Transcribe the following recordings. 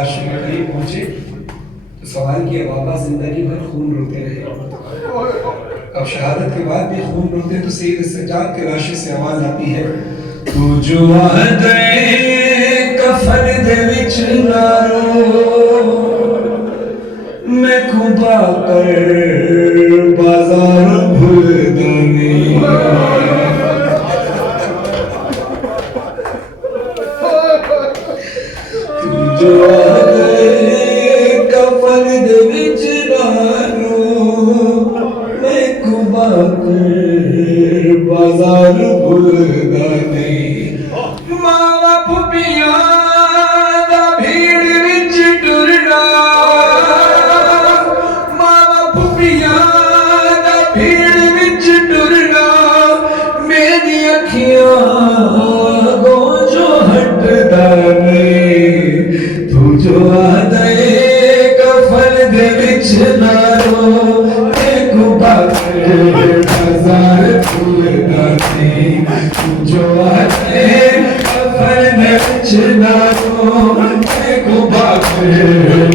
लाशों के करीब पहुंचे तो सवाल किया, बाबा जिंदगी भर खून रोते रहे, अब शहादत के बाद भी खून रोते, तो सैयद सज्जाद के लाशे से आवाज आती है, तू जो आदे कफन दे विच ना रो, मैं खुदा कर बाजार भूलदा नहीं। तू जो आदे कफन दे विच ना रो, मैं खुदा कर बाजार भूलदा नहीं। मावा पुपिया दा भीड़ विच टुरना, मावा पुपिया दा भीड़ विच टुरना, मेरी अखियां गो जो हटदा नहीं। तू जो आदे कफन दे विच ना रो, मैं खुदा कर बाजार भूलदा नहीं। तू जो आदे ना रो, मैं खुदा कर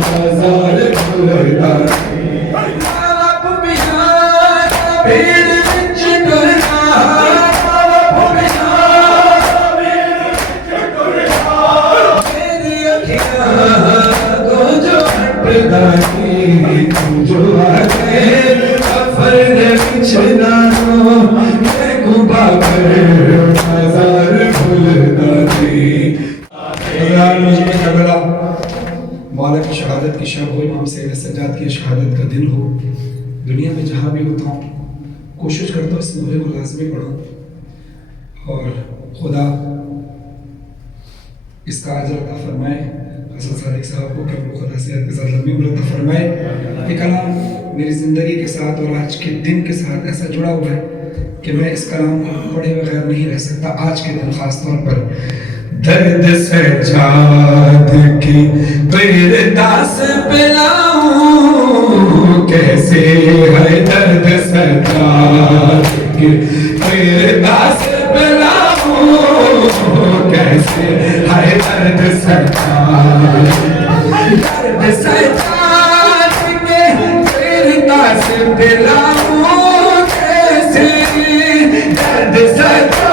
बाजार भूलदा नहीं। मावा पुपिया भीड़ विच टुरना, मावा पुपिया भीड़ विच टुरना, मेरी अखियां गो जो हटदा नहीं। तू जो आदे कफन दे विच ना रो, मैं खुदा कर बाजार भूलदा नहीं। मौला की शहादत की शब हो, इमाम सैयद सज्जाद की शहादत का दिन हो, दुनिया में जहाँ भी होता हूँ कोशिश करता हूँ इस नूरे को लाज़मी पढ़ूँ और खुदा इसका अजर अता फरमाए। हसन सादिक साहब को कि खुदा सेहत के साथ लंबी उम्र अता फरमाए। ये कलाम मेरी ज़िंदगी के साथ और आज के दिन के साथ ऐसा जुड़ा हुआ है कि मैं इस कलाम को पढ़े बगैर नहीं रह सकता। आज के दिन ख़ास तौर पर दर्द सज्जाद की पिरदास पिलाऊं, कैसे है दर्द सज्जाद की पिरदास पिलाऊं, कैसे है दर्द सज्जाद, दर्द सज्जाद के पिरदास पिलाऊं, कैसे दर्द सज्जाद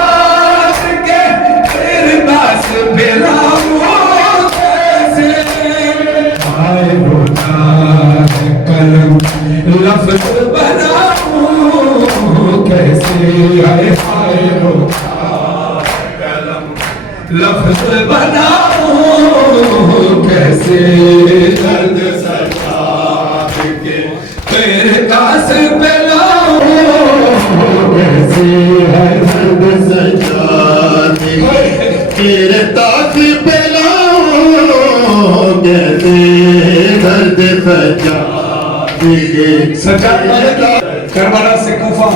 लफ्ज़ बनाऊं, कैसे आए हाय कलम लफ्ज़ बनाऊं, कैसे दर्द सज्जाद के पिरदास पिलाऊं, कैसे है दर्द सज्जाद के पिरदास पिलाऊं, कैसे दर्द सज्जाद। सज्जाद करबला से कूफा,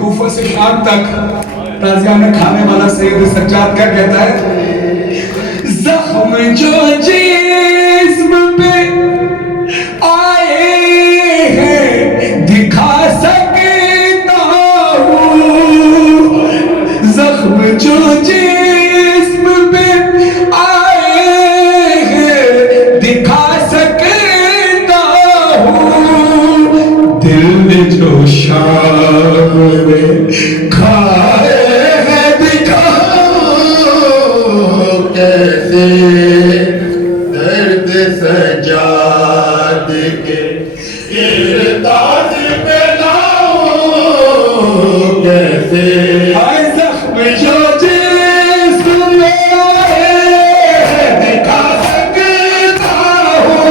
कूफा से शाम तक ताज़िया में खाने वाला सैयद सज्जाद क्या कहता है, जख्म जो जिस्म पे आए हैं दिखा सकता हूँ, जख्म जो जिस्म पे आए हैं दिखा सकता हूँ, दिल जो शाम में खाए हैं दिखाओ, कैसे दर्द सज्जाद के किरदार पे लाओ, कैसे जख्म जो जिस्म में आए दिखा सकता हूँ,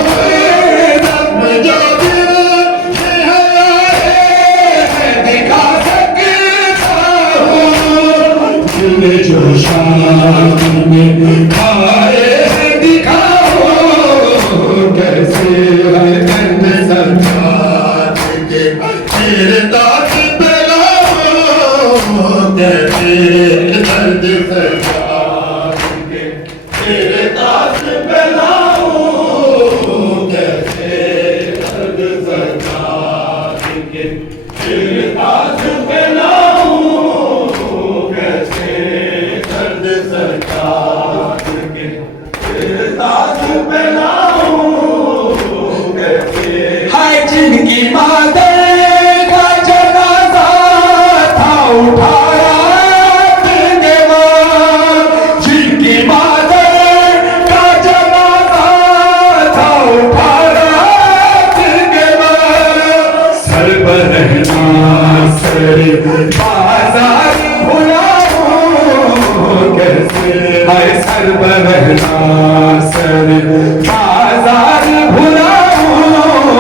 जख्म जो जो शाम में खाए दिखाओ, कैसे है दर्द सज्जाद के किरदार पे लाओ, कैसे दर्द सज्जाद के किरदार पे लाओ, कैसे दर्द सज्जाद के किरदार पे लाओ, कैसे दर्द सज्जाद के किरदार पे लाओ, हर बरहना सर बाजार भुलाऊं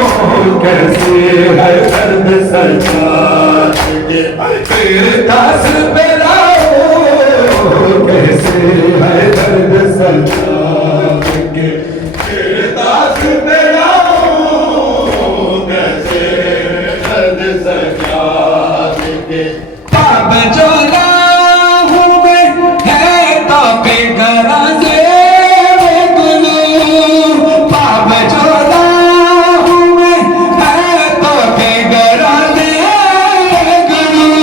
कैसे है दर्द सरकार के तेरे दास पे लाऊं कैसे है दर्द सरकार के तेरे दास पे लाऊं कैसे है दर्द सरकार के पाप जो लाऊं मैं है तो पे गराजे में गुलू पाप जो लाऊं मैं है तो पे गराजे में गुलू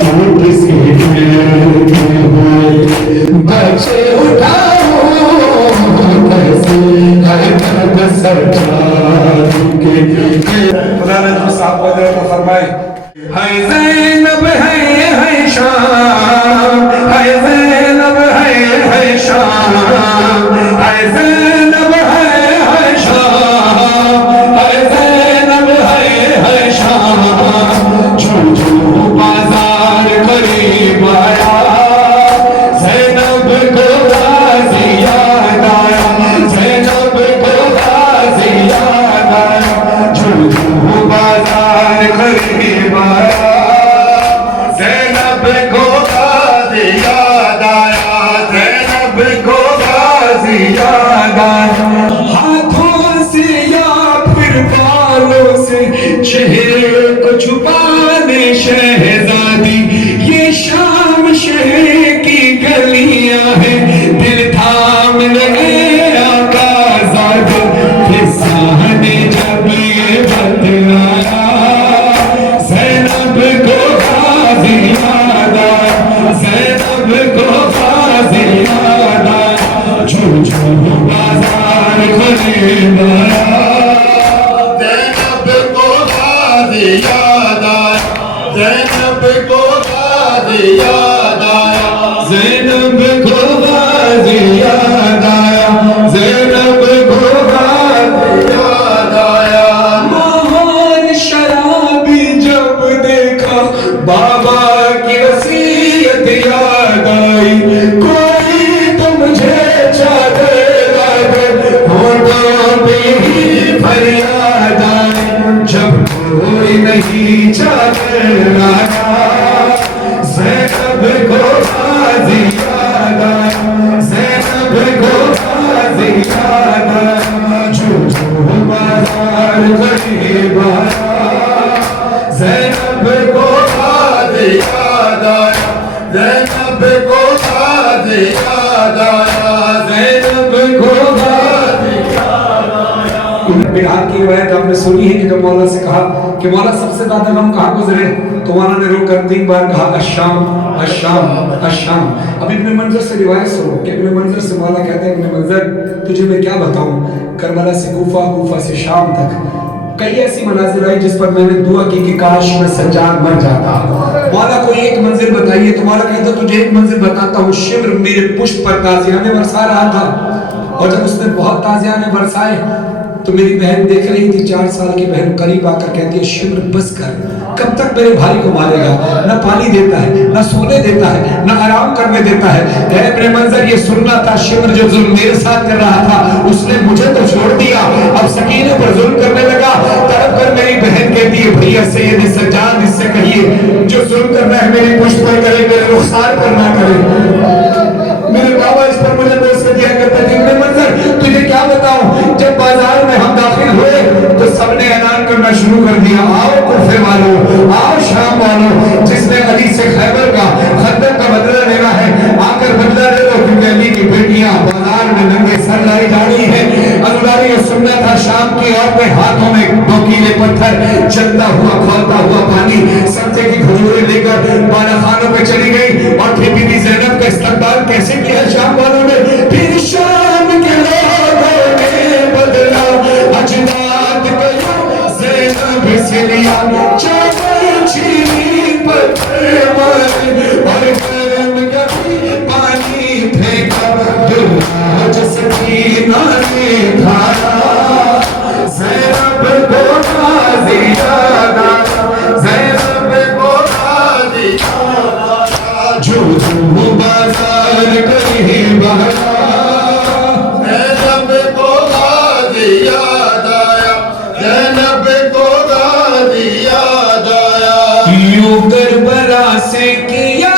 तू किसी बच्चे उठाओ कैसे है दर्द सरकार के खुदा ने जो साहब को फरमाए है ज़ैनब है शाम है ज़ैनब है शाम है ज़ैनब है शाम है ज़ैनब है शाम झूठू बाजार करीब आया ज़ैनब को गाज़ी याद आया ज़ैनब को गाज़ी याद आया झूठू बाजार करीब आया ज़ैनब को गाज़ी याद आया ज़ैनब को गाज़ी याद आया हाथों से या फिर बालों से चेहरे को छुपाने शहजादी ये शाम शहर की गलियां हैं दिल थाम ले आका ज़ाद फिसाने जब ये बतलाया ज़ैनब को गाज़ी याद आया ज़ैनब को गाज़ी याद आया झूठू बाजार करीब आया ज़ैनब को गाज़ी याद आया ज़ैनब को गाज़ी याद आया ज़ैनब को गाज़ी याद आया ज़ैनब को गाज़ी याद आया मोहन शराबी जब देखा बाबा की वसीयत याद आई कोई तो मुझे चादर लाए होठों पे ही फरियाद आई जब कोई नहीं चादर लाया ज़ैनब को गाज़ी याद आया ज़ैनब को गाज़ी याद आया झूठू बाजार करीब आया ज़ैनब को गाज़ी याद आया ज़ैनब को गाज़ी याद आया ज़ैनब को गाज़ी याद आया बिहार की रिवायत आपने सुनी है कि जब मौला से कहा कि मौला सबसे ज्यादा गम कहाँ गुजरे तो मौला ने रोक कर 3 बार कहा अश्शाम अश्शाम अश्शाम। अब इब्न मंजर से रिवायत सुनो कि इब्न मंजर से मौला कहते हैं इब्न मंजर तुझे मैं क्या बताऊं करबला से कूफा कूफा से शाम तक कई ऐसी मनाजिर आई जिस पर मैंने दुआ की कि काश मैं सज्जाद मर जाता। मौला कोई एक मंजिल बताइए तो मौला कहता तुझे एक मंजिल बताता हूँ शिम्र मेरे पुष्प पर ताज़ियाने बरसा रहा था और जब उसने बहुत ताज़ियाने बरसाए तो मेरी बहन देख रही थी 4 साल की बहन करीब आकर कहती है शिम्र बस कर कब तक मेरे भाई को मारेगा न पानी देता है न सोने देता है न आराम करने देता है। इब्न मंजर ये सुनना था शिम्र जो जुल्म मेरे साथ कर रहा था उसने मुझे तो छोड़ दिया अब सकीने पर जुल्म करने लगा तड़प कर मेरी बहन कहती है भैया सैयद सज्जाद इससे कहिए जो जुल्म करना है मेरी पुष्ट पर करे मेरे रुखसार पर ना करे। मेरे बाबा इस पर मुझे दोस्त दिया करता है इब्न मंजर तुझे क्या बताऊं जब बाजार में हम दाखिल हुए तो सबने ऐलान करना शुरू कर दिया आओ कुफे वालों आओ शाम वालों जिसने अली से खैबर का खंदक का बदला लेना है आकर बदला ले लो क्योंकि अली की बेटियां बाजार में नंगे सर लाई जा रही है। अनुदारी ये सुनना था शाम की औरतें हाथों में नोकीले पत्थर चलता हुआ खोलता हुआ पानी सब्जे की खजूरें लेकर बाला खानों पे चली गई और फिर बीबी ज़ैनब का इस्तकबाल कैसे किया शाम वालों ने। फिर शाम के लोगों ने बदला अजदाद का ज़ैनब से लिया चावल चीनी पत्थर मारे और गर्म कभी पानी फेंका दुल्हा जसकीना ने खाया ज़ैनब को गाज़ी याद आया ज़ैनब को गाज़ी याद आया झूठू बाजार زینب کو غازی یاد آیا، زینب کو غازی یاد آیا، یوں کربلا سے کیا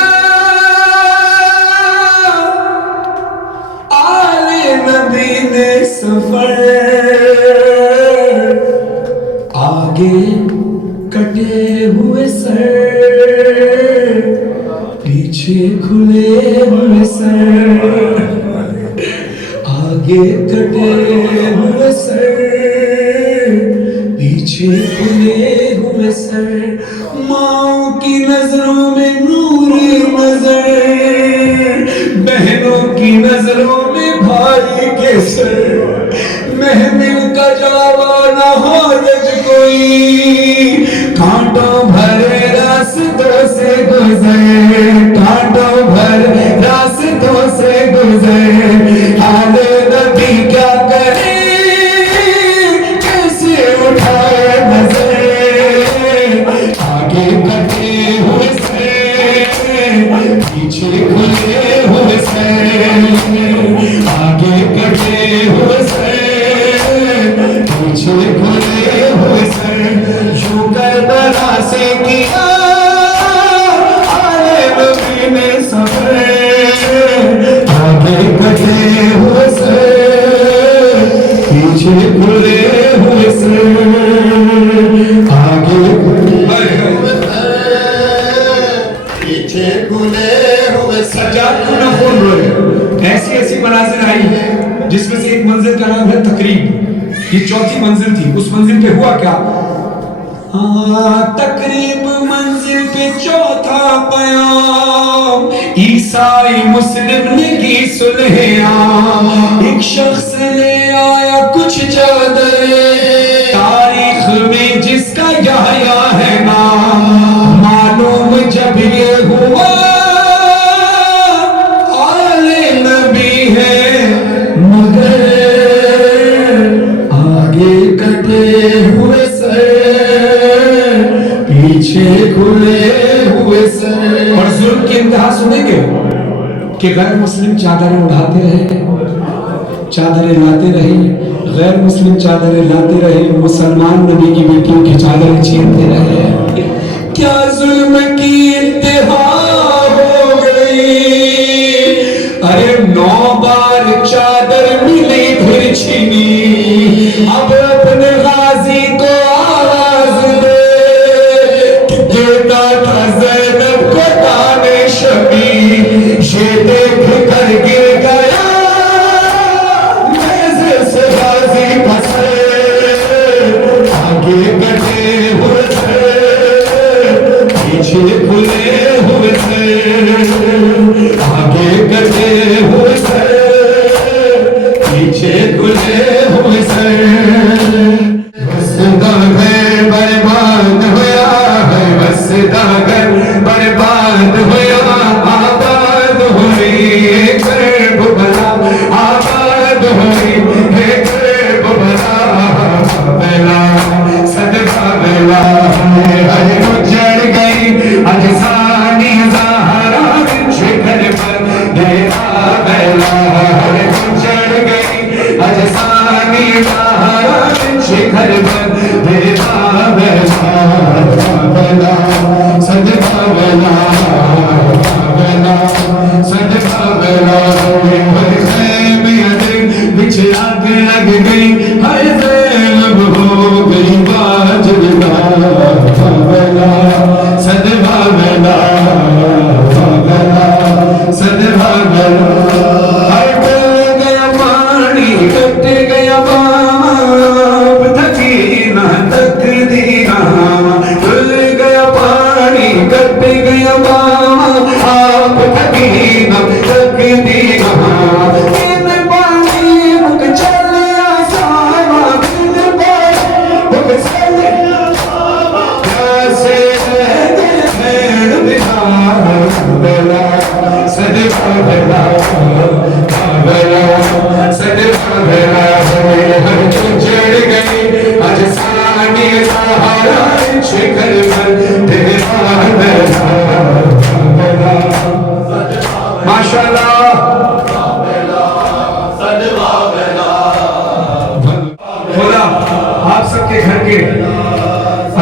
آل نبی نے سفر، آگے کٹے ہوئے سر، پیچھے کھلے ہوئے سر، آگے کٹے ہوئے سر، پیچھے کھلے ہوئے سر، ماں کی نظروں میں نور نظر، بہنوں کی نظروں میں بھائی کے سر، محمل کا جاوانا حاجج کوئی کانٹوں بھرے راستوں سے گزرے، کانٹوں بھرے راستوں سے گزرے، حال نبی کیا کرے کیسے اٹھائے نظر، آگے کٹے ہوئے سے پیچھے کھلے ہوئے سے، آگے کٹے ہوئے سے پیچھے کھلے ہوئے سے، یوں کربلا سے کیا آل نبی نے سفر، آگے کٹے ہوئے سے پیچھے کھلے ہوئے سے، آگے پیچھے کھلے ہوئے سجاد کو نہ خون روئے۔ ایسی ایسی مناظر آئی ہے جس میں سے ایک منزل کا نام ہے تقریب، یہ چوتھی منزل تھی۔ اس منزل پہ ہوا کیا؟ تقریب منزل پہ چوتھا پیام، عیسائی مسلم نے کی صلح عام، ایک شخص لے آیا کچھ چادریں، تاریخ میں جس کا یحییٰ ہے نام، معلوم جب یہ ہوا آل نبی ہے مگر آگے کٹے ہوئے سر پیچھے کھلے ہوئے سر۔ اور ظلم کی انتہا سنیں گے کہ غیر مسلم چادریں اڑاتے رہے، چادریں لاتے رہے، غیر مسلم چادریں لاتے رہے، مسلمان نبی کی بیٹیوں کی چادریں چھینتے رہے۔ کیا ظلم کی انتہا ہو گئی، ارے 9 بار چادر ملی پھر چھینی، اب اپنے غازی کو آواز دے، دیتا تھا زینب کو تانے شبی، یہ دیکھ کر گر گیا نیزے سے غازی پھنسے، آگے کٹے ہوئے تھے پیچھے کھلے ہوئے تھے، آگے کٹے ہوئے تھے پیچھے کھلے ہوئے تھے۔ بستا گھر برباد ہوا ہے، بستا گھر برباد ہوا، آباد ہوئی کربلا، آباد ہوئی کربلا، بلا صدقہ بلا ہر اجڑ گئی اجسانی زہرا شکر پر دیرا بلا، ہر اجڑ گئی اجسانی زہرا شکر پر دیرا بلا، بلا صدقہ بلا، بلا صدقہ بلا، بچھ آگ لگ گئی ہر زینب ہو گئی واجبہ، بلا صدقہ بلا، بلا صدقہ بلا، ہر ڈل گیا پانی کٹ گیا باپ، تھکی نہ تقدیرہ، ڈل گیا پانی کٹ گیا باپ، آپ تھکی نہ تقدیرہ،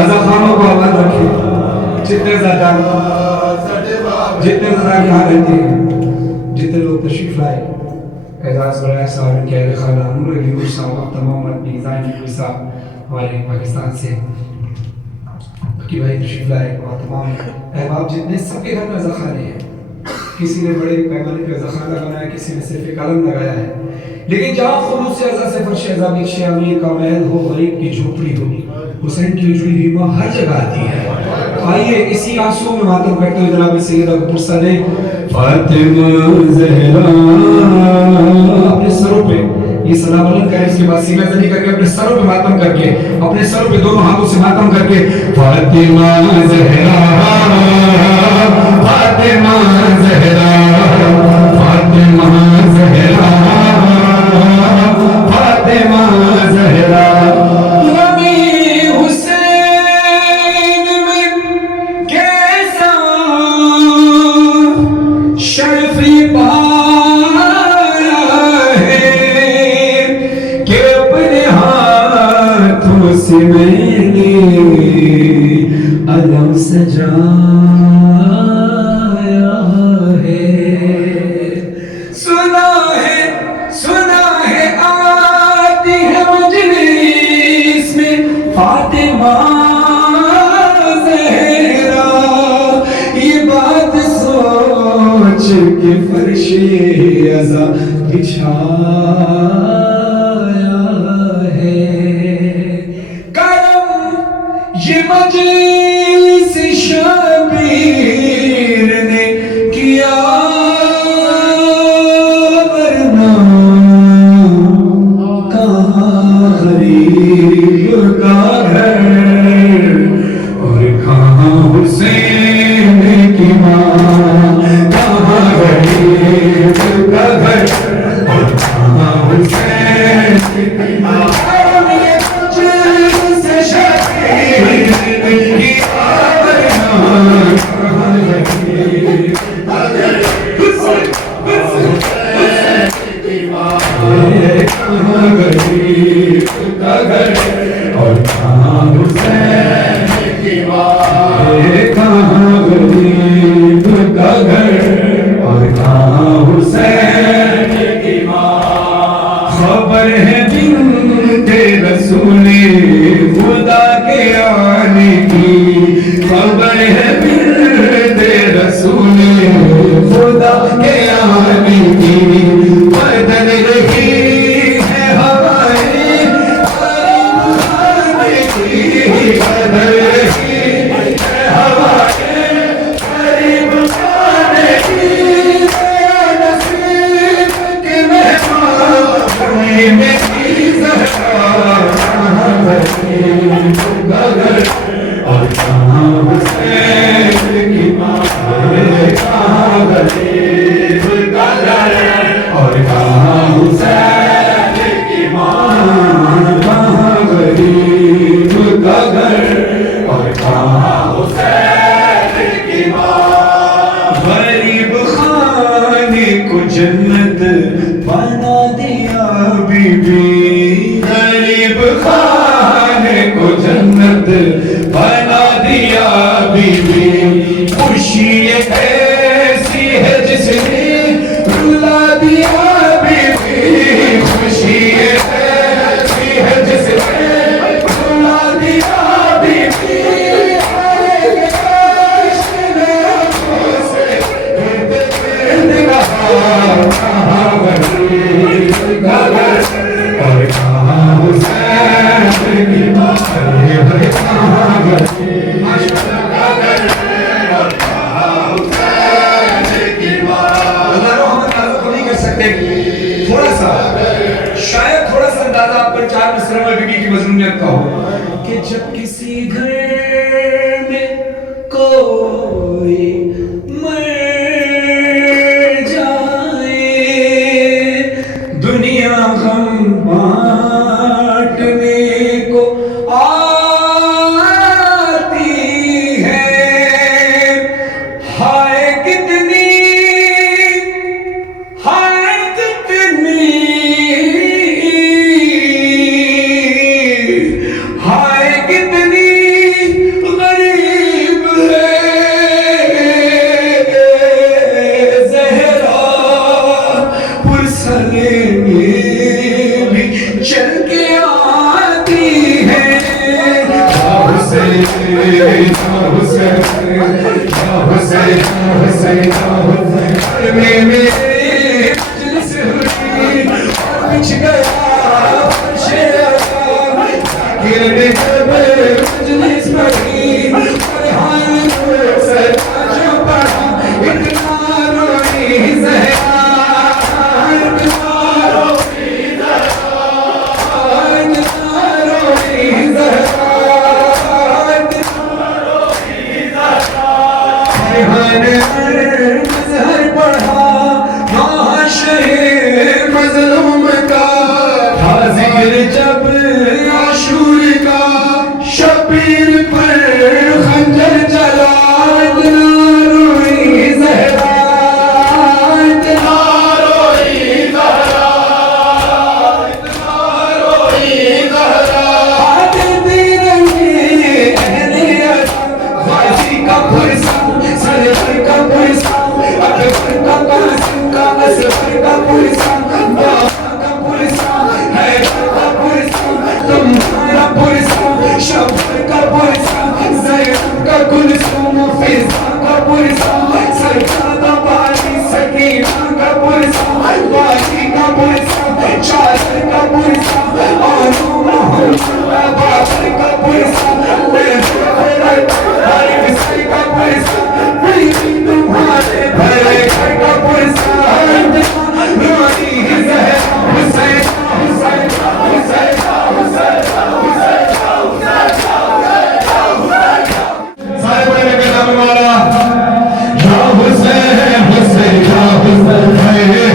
رضا خانوں کو آباد رکھے، جتنے زیادہ یہاں رہتے ہیں، جتنے لوگ تشریف لائے، اعزاز برائے صاحب کے اہل خانہ، نور علی نور صاحب، تمام اپنی ازائی صاحب ہمارے پاکستان سے، کہ بھائی تشریف لائے، اور تمام احباب جتنے، سب کے گھر میں رضا خانے ہیں. کسی نے بڑے پیمانے پہ رضا خانہ بنایا، کسی نے صرف ایک علم لگایا ہے، لیکن جہاں خلوص رضا سے فرش اعظم ایک شیخ امیر کا محل ہو، غریب کی جھوپڑی ہو، حسین کی اجڑی ہوئی ماں ہر جگہ آتی ہے. آئیے اسی آنسو میں ماتم کرتے ہوئے جناب سیدہ کو پرسہ دیں. فاطمہ زہرا اپنے سروں پہ یہ سلام بلند کریں، اس کے بعد سینہ زنی کر کے اپنے سروں پہ ماتم کر کے، اپنے سروں پہ دونوں ہاتھوں سے ماتم کر کے، فاطمہ زہرا فاطمہ زہرا فاطمہ زہرا فاطمہ زہرا میں نے علم سجایا ہے، سنا ہے آتی ہے مجلس میں فاطمہ زہرا، یہ بات سوچ کے فرش عزا بچھایا یہ مجلس شبیر نے کیا، ورنہ کہاں غریب کا گھر اور کہاں حسین کی ماں، کہاں غریب کا گھر اور کہاں حسین کی ماں. خبر ہے بنت رسول خدا کے آنے کی، خبر ہے بنت رسول خدا کے آنے کی، بدل رہی ہے ہوائیں آنے کی، بدل رہی ہے ہوائیں قریب آنے کی، نصیب کے مہمان میری زہرا، کہاں غریب کا گھر اور کہاں حسین کی ماں، کہاں غریب کا گھر اور کہاں حسین کی ماں، کہاں غریب کا گھر اور کہاں حسین کی ماں. غریب خانے کو جنت بنا دیا بی بی، غریب خانے کو جنت بنا دیا بی بی، خوشی ایسی ہے جس نے رلا دیا بی بی، خوشی ایسی ہے جس نے رلا دیا بی بی. کہاں غریب کا گھر اور کہاں حسین کی ماں، کہاں غریب کا گھر اور کہاں حسین کی ماں. ہم اندازہ نہیں کر سکتے، تھوڑا سا شاید تھوڑا سا اندازہ آپ پر 4 مصرعوں میں بی بی کی مظلومیت کا ہو کہ جب کسی گھر میں کوئی دنیا غم بانٹنے کو آتی ہے، ہائے کتنی ہائے کتنی भी चल के आती है। या हुसैन या हुसैन या हुसैन या हुसैन या हुसैन में मेरे मजलिस हुई और बिछ गया फर्शे आज़ा। गिरने जब मजलिस पड़ी और हाल में सदा जो पढ़ा इतना रोई ज़हरा, इतना रोई ज़हरा, इतना रोई ज़हरा, इतना रोई ज़हरा। मज़हर पढ़ा माशरे मज़लूम का, हाज़िर जब आशूर का शबीर पर खंजर चला। इतना रोई ज़हरा, इतना रोई ज़हरा, इतना रोई ज़हरा। आते रंगे अहले गाज़ी का पुरसा, सरवर का पुरसा, अकबर का कासिम का असगर का पुरसा, बाबा का पुरसा, हैदर का पुरसा, तुम्हारा पुरसा, शबर का पुरसा, ज़ैनब का कुलसुम, फिज़ा का पुरसा, सरकादा बाली सकीना का पुरसा, वाली का पुरसा, चादर का पुरसा, आलू मोहम्मद बाबर का पुरसा, हर किसी का पुरसा, तुम्हारे भरे घर का पुरसा। रोई ज़हरा हुसैन हुसैन हुसैन हुसैन हुसैन सारे बड़े के नाम वाला या हुसैन हुसैन या हुसैन या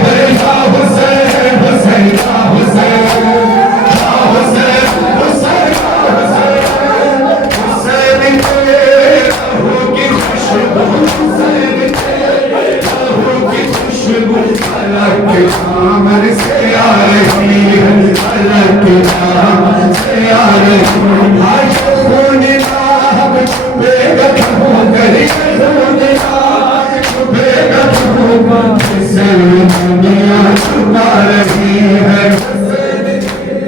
हुसैन हुसैन या हुसैन या हुसैन हुसैन हुसैन तेरे लहू की खुशबू, हुसैन तेरे लहू की खुशबू अलग के दामन से आ रही है, अलग के दामन से आ रही है। आज खून लाग छुपेगा क्यों गली, खून लाग छुपेगा क्यों, जिसे दुनिया छुपा रही है। हुसैन तेरे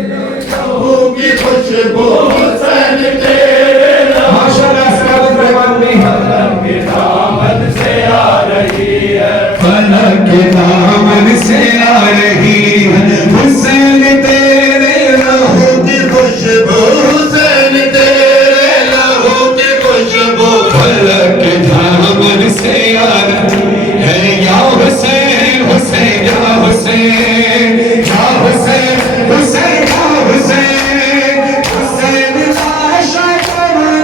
लहू की खुशबू, हुसैन तेरे लहू माशाअल्लाह सलावत रहमान में अलग के दामन से आ रही है, अलग के दामन से आ रही है। हुसैन तेरे लहू की खुशबू, हुसैन तेरे लहू की खुशबू अलग के दामन से आ रही है। या हुसैन हुसैन या हुसैन या हुसैन हुसैन या हुसैन, हुसैन लाशा कमर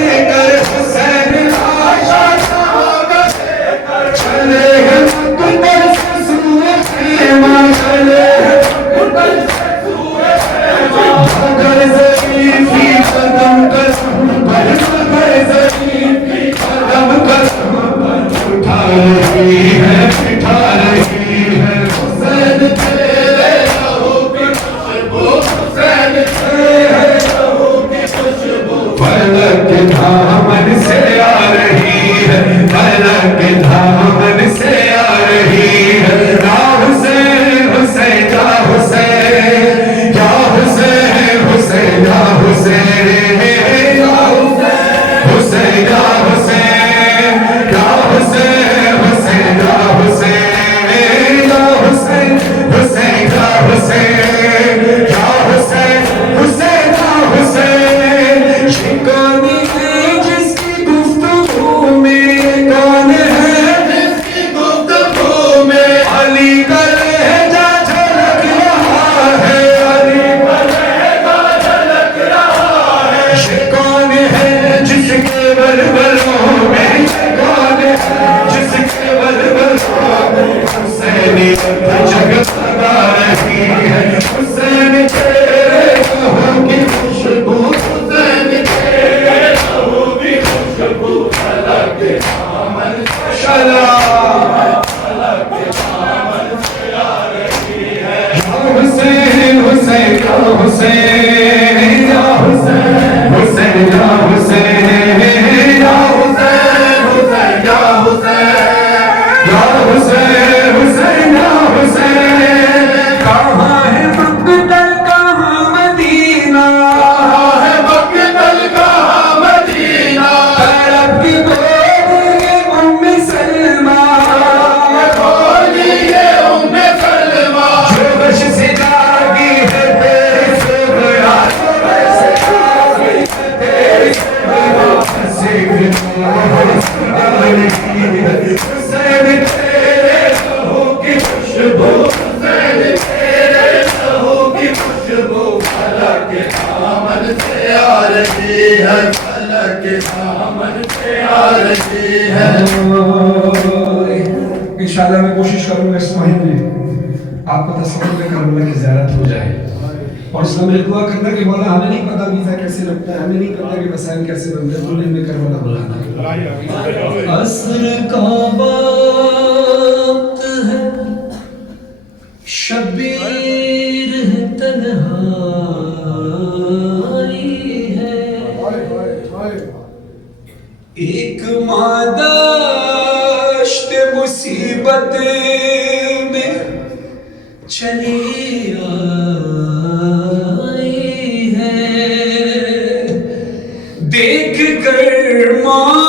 लेकर, हुसैन लाशा कमर लेकर चले हैं कुंडल से सूए खेमा, चले हैं कुंडल से सूए खेमा। मगर ज़रीफ़ी कदम कसम पर, मगर ज़रीफ़ी कदम कसम पर उठा रही है, बिठा रही है। हुसैन तेरे लहू की खुशबू, हुसैन तेरे लहू की खुशबू फलक के दामन से आ रही है, फलक के दामन से आ रही है। या हुसैन हुसैन या हुसैन या हुसैन हुसैन या हुसैन या हुसैन हुसैन या हुसैन या हुसैन हुसैन या हुसैन या हुसैन हुसैन या हुसैन या हुसैन हुसैन या हुसैन। शिकानी है जिसकी गुफ्तगू में, कौन है जिसकी गुफ्तगू में अली का लहजा झलक रहा है, अली का लहजा झलक रहा है। कौन है जिसके बलबलों में, कौन है जिसके बलबलों में हुसैनियत जगमगा रही है। हुसैन तेरे लहू की खुशबू, हुसैन तेरे लहू की खुशबू अलग के दामन से अलग के दामन से आ रही है। या हुसैन हुसैन या हुसैन या हुसैन हुसैन या हुसैन या हुसैन हुसैन या हुसैन या हुसैन हुसैन या हुसैन। करबला की ज़ियारत हो जाए। और उसमें मेरे दुआ करना कि मौला हमें नहीं पता वीज़ा कैसे लगता है, हमें नहीं पता कि वसाइल कैसे बनते हैं, तूने हमें करबला बुलाना। असर का वक्त है, शबीर है, तन्हाई है, एक मादाश्त मुसीबत में चली आई है, देख कर माँ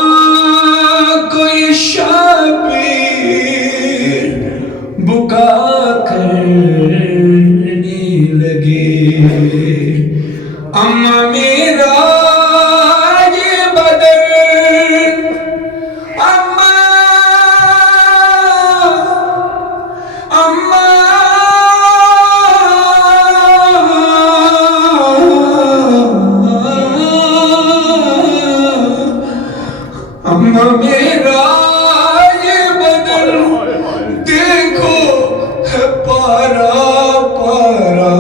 को ये शाबीर बुका करने लगे, अम्मा मेरा ये बदन, अम्मा अम्मा अम्मा मेरा ये बदन देखो है पारा पारा,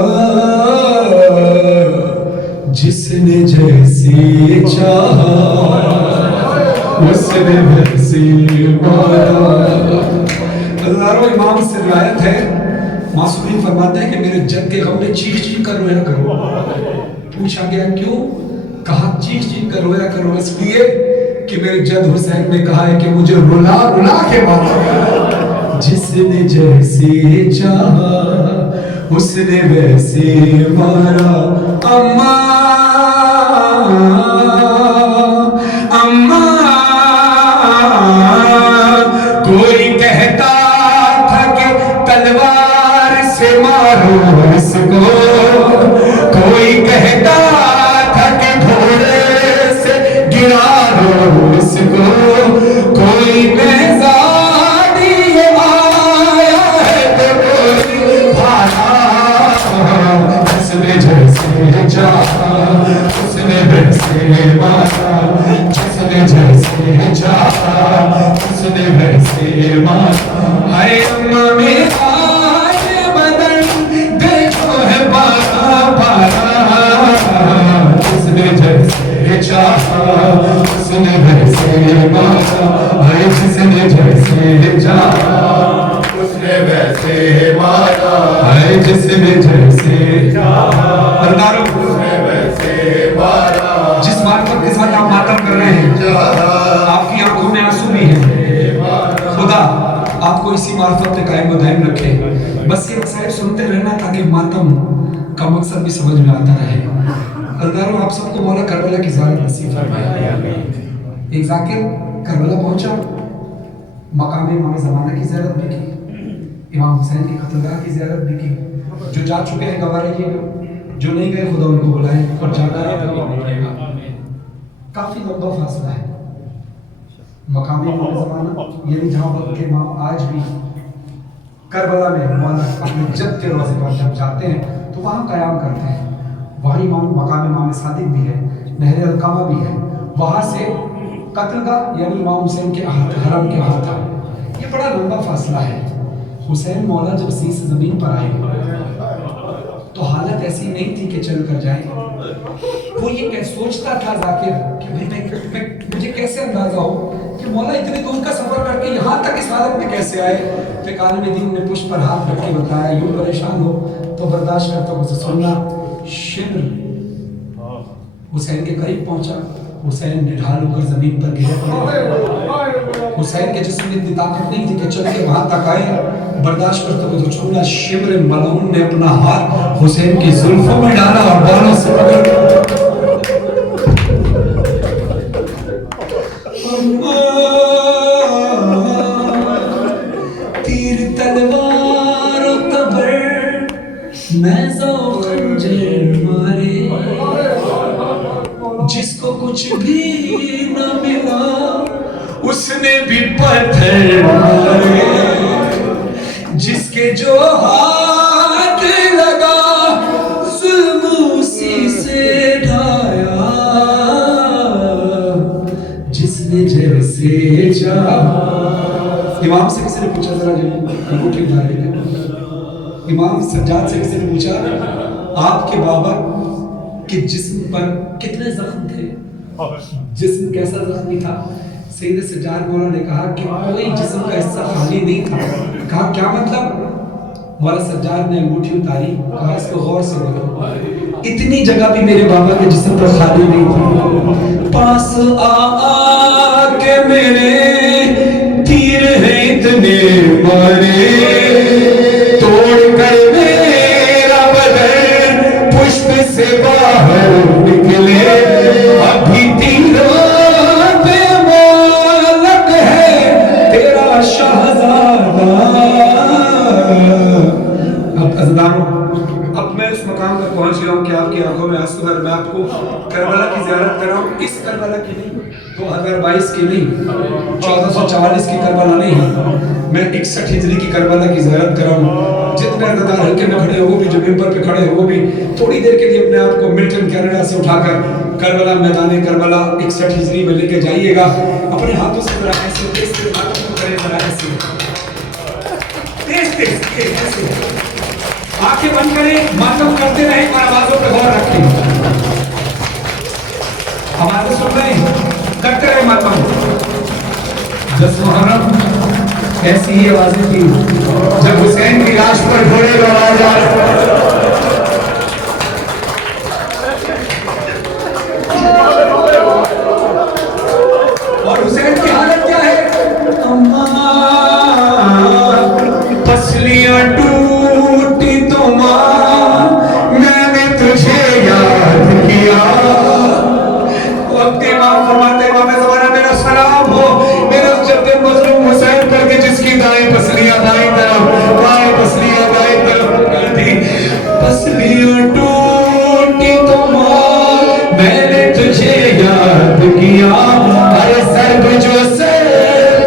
जिसने जैसे चाहा उसने वैसे मारा। हज़ारों इमाम से रिवायत है, मासूमीन फरमाते हैं कि मेरे जद के गम में चीख चीख कर रोया करो। पूछा गया क्यों? कहा चीख चीख कर रोया करो इसलिए कि मेरे जद हुसैन ने कहा है कि मुझे रुला रुला के मारा, जिसने जैसे चाहा उसने वैसे मारा। अम्मा अम्मा कोई कहता था कि तलवार से मारो इसको, कोई कहता था कि घोड़े से गिरा दो इसको, कोई बेजादी आया है तो कोई भाला, जिसने जैसे चाहा उसने वैसे मारा, जिसने जैसे चाहा उसने वैसे मारा। हाय अम्मा मेरा ये बदन देखो है पारा पारा, जिसने जैसे चाहा उसने वैसे मारा। हाय जिसने जैसे चाहा उसने वैसे मारा, हाय जिसने जैसे चाहा। उसने वैसे मारा, जिस मार्फत के साथ आप मातम कर रहे हैं, आपकी आंखों में आंसू भी हैं, खुदा आपको इसी मार्फत पे कायम व दायम रखे। बस ये मसाइल सुनते रहना ताकि मातम का मकसद भी समझ में आता रहे। अल्लाह आप सबको मौला करबला की ज़ियारत नसीब फरमाए। एक जाकिर करबला पहुंचा, मकाम इमाम ज़माना की ज़ियारत भी की, इमाम हुसैन की कत्लगाह की ज़ियारत भी की। जो जा चुके हैं गवाह रहिएगा, जो नहीं गए खुदा उनको बुलाए, और जाना पड़ेगा। काफ़ी लंबा फासला है। मकामी ज़माना यानी जहाँ वक्त के इमाम आज भी करबला में मौला अपने जद के रोज़े पर जब जाते हैं तो वहाँ क़याम करते हैं। वहाँ इमाम मकाम इमाम सादिक भी है, नहर अलकामा भी है। वहाँ से कत्लगाह यानी इमाम हुसैन के हरम के वहाँ था। ये बड़ा लंबा फासला है। हुसैन मौला जब ज़ी से ज़मीन पर आए तो हालत ऐसी नहीं थी कि चल कर जाए। वो ये सोचता था जाकिर कि भाई मुझे कैसे अंदाजा हो कि मौला इतने दूर का सफर करके यहाँ तक इस हालत में कैसे आए। फिर आलिम दीन ने पुष्प पर हाथ रख के बताया, यूं परेशान हो तो बर्दाश्त करता हूँ, उसे सुनना। शिब्र हुसैन के करीब पहुंचा, हुसैन निढाल होकर जमीन पर गिरे पड़े। हुसैन के जिस्म में इतनी ताकत नहीं थी कि चल के वहां तक आए। बर्दाश्त करते हुए तो छूना, शिब्र मलऊन ने अपना हाथ हुसैन की जुल्फों में डाला और बालों से पकड़ तीर तलवार तबर नेज़ा खंजर मारे, जिसको कुछ भी न मिला उसने भी पत्थर मारे, जिसके जो हाथ लगा जुल्म उसी से ढाया, जिसने जैसे चाहा। इमाम से किसी ने पूछा जरा अंगूठी उठा रहे थे, امام سجاد سے کسی نے پوچھا آپ کے بابا کے جسم پر کتنے زخم تھے، جسم کیسا زخمی تھا؟ سید سجاد مولا نے کہا کہ کوئی جسم کا حصہ خالی نہیں تھا۔ کہا کیا مطلب؟ مولا سجاد نے انگوٹھی اتاری، کہا اس کو غور سے دیکھو، اتنی جگہ بھی میرے بابا کے جسم پر خالی نہیں تھی۔ پاس آ کے میرے تیر ہیں اتنے مارے، توڑ کر میرا بدن پشت سے باہر نکلے، ابھی تیروں پہ مالک ہے تیرا شہزادہ۔ اب ازدانوں، اب میں اس مقام پر پہنچ گیا ہوں کہ آپ کی آنکھوں میں آنسو ہے۔ میں آپ کو کربلا کی زیارت کر رہا ہوں، اس کربلا کی نہیں، 2022 کی نہیں، 1444 کی کربلا نہیں، میں 61 ہجری کی کربلا کی زیارت کر رہا ہوں۔ جتنے عزادار حلقے میں کھڑے ہو بھی، جو ممبر پہ کھڑے ہو بھی، تھوڑی دیر کے لیے اپنے آپ کو ملٹن کینیڈا سے اٹھا کر کربلا میدان کربلا 61 ہجری میں لے کے جائیے گا۔ اپنے ہاتھوں سے ذرا ایسے تیز تیز ہاتھوں کو کریں، ذرا ایسے تیز تیز ایسے آنکھیں بند کریں، ماتم کرتے رہیں اور آوازوں پہ غور رکھیں۔ آوازیں سن رہے ہیں، کرتے رہیں ماتم۔ 10 محرم ایسی ہی آوازیں تھی جب حسین کی لاش پر گھوڑے کا آواز آ رہا۔ اور حسین کی حالت کیا ہے؟ پسلیاں ٹوٹی تو ماں میں نے تجھے یاد کیا۔ وقت امام فرماتے امام زمانہ میرا سلام ہو میرے اس جد مظلوم حسین پر کہ جس کی دائیں پسلیاں دائیں طرف، بائیں پسلیاں بائیں طرف کر دی۔ پسلیاں ٹوٹی تو ماں میں نے تجھے یاد کیا، ارے ضرب جو سر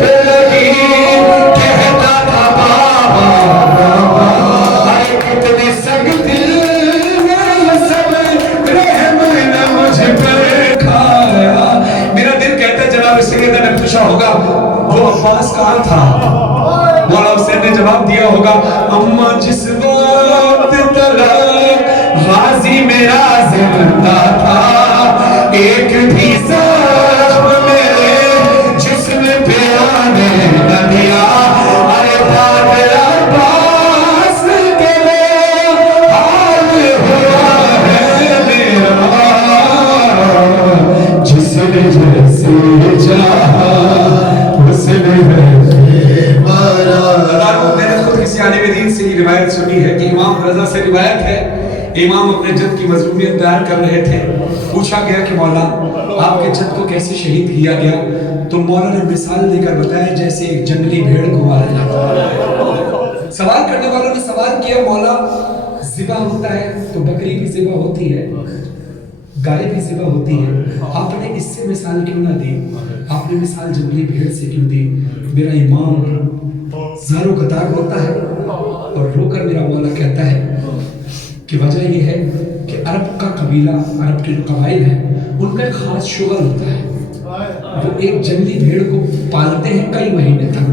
پہ لگی کہتا تھا بابا بابا، ارے کتنے سخت دل میں یہ سب رحم نے مجھ پر کھایا۔ میرا دل کہتا ہے جناب سیدنا نبتشاہ ہوگا وہ عباس کہاں تھا؟ مولا حسین نے جواب دیا ہوگا اما جس وقت تلک غازی میرا زندہ تھا، ایک بھی زخم میرے جسم پہ آنے نہ دیا، ارے بابر عباس کے حال ہوا ہے میرا، جس نے جیسے چاہا اس نے ویسے مارا۔ میں نے خود کسی عالم دین سے یہ روایت سنی ہے کہ امام رضا سے روایت ہے، امام اپنے جد کی مظلومیت بیان کر رہے تھے، پوچھا گیا کہ مولا آپ کے جد کو کیسے شہید کیا گیا؟ تو مولا نے مثال دے کر بتایا جیسے ایک جنگلی بھیڑ کو مارا جاتا ہے۔ سوال کرنے والوں نے سوال کیا مولا ذبح ہوتا ہے تو بکری بھی ذبح ہوتی ہے، گائے بھی ذبح ہوتی ہے، آپ نے اس سے مثال کیوں نہ دی؟ آپ نے مثال جنگلی بھیڑ سے کیوں دی؟ میرا امام زارو قطار روتا ہے اور رو کر میرا مولا کہتا ہے کہ وجہ یہ ہے کہ عرب کا قبیلہ، عرب کے جو قبائل ہیں ان کا ایک خاص شغل ہوتا ہے، وہ ایک جنگلی بھیڑ کو پالتے ہیں کئی مہینے تک،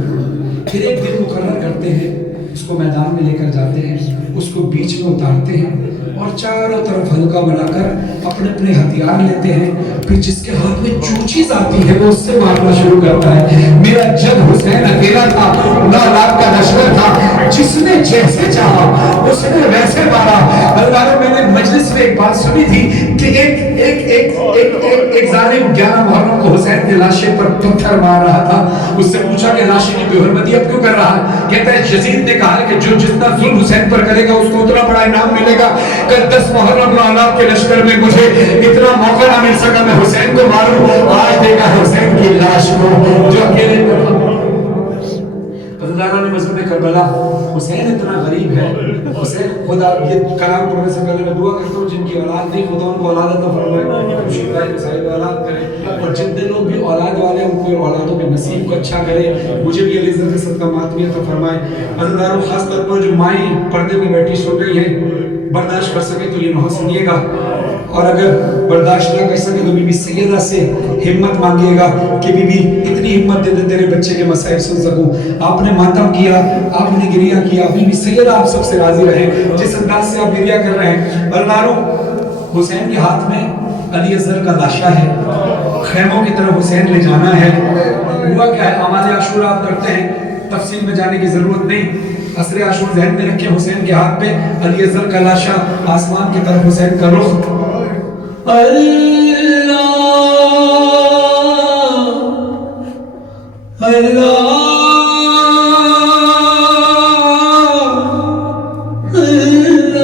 پھر ایک دن مقرر کرتے ہیں، اس کو میدان میں لے کر جاتے ہیں، اس کو بیچ میں اتارتے ہیں اور چاروں طرف حلقہ بنا کر اپنے اپنے ہتھیار لیتے ہیں، پھر جس کے ہاتھ میں جو چیز آتی ہے وہ اس سے مارنا شروع کرتا ہے۔ میرا جد حسین اکیلا تھا، 9 لاکھ کا لشکر تھا، جس نے جیسے چاہا اس نے ویسے مارا۔ اللہ میں نے مجلس میں ایک بات سنی تھی کہ ایک ظالم 11 محرم کو حسین کے لاشے پر پتھر مار رہا تھا، اس سے پوچھا کہ لاشے کی بے حرمتی اب کیوں کر رہا ہے؟ کہتا ہے یزید نے کہا ہے کہ جو جتنا ظلم حسین پر کرے گا اس کو اتنا بڑا انعام ملے گا، کل 10 محرم 9 لاکھ کے لشکر میں مجھے اتنا موقع نہ مل سکا میں حسین کو ماروں، آج دیکھا حسین کی لاش کو جو اکیلے عزیزانہ نے مذہب کربلا۔ حسین اتنا غریب ہے، حسین خدا یہ کلام پڑھنے سے پہلے میں دعا کرتا ہوں جن کی اولاد نہیں خدا ان کو اولاد عطا فرمائے، خوشی بھائی کو صاحب اولاد کرے، اور جتنے لوگ بھی اولاد والے ان کو اولادوں کے نصیب کو اچھا کرے، مجھے بھی علی عزت صدقہ ماتمی عطا فرمائے۔ عزیزانہ خاص طور پر جو مائیں پردے میں بیٹھی سن رہی ہیں، बर्दाश्त कर सके तो ये नोहा सुनिएगा, और अगर बर्दाश्त ना कर सके तो बीबी सैयदा से हिम्मत मांगिएगा कि बीबी इतनी हिम्मत दे दे तेरे बच्चे के मसाइल सुन सकूं। आपने मातम किया, आपने गिरिया किया, बीबी सैयदा आप सबसे राजी रहे जिस अंदाज से आप गिरिया कर रहे हैं। बरदारों, हुसैन के हाथ में अली असगर का लाशा है, खैमों की तरफ हुसैन ले जाना है। हुआ क्या है, हमारे आशूरा आप करते हैं, तफसील में जाने की जरूरत नहीं। असरे आशूर ज़हन में रखे, हुसैन के हाथ पे अली असगर का लाशा, आसमान की तरफ हुसैन का रुख। अल्लाह अल्लाह अल्लाह,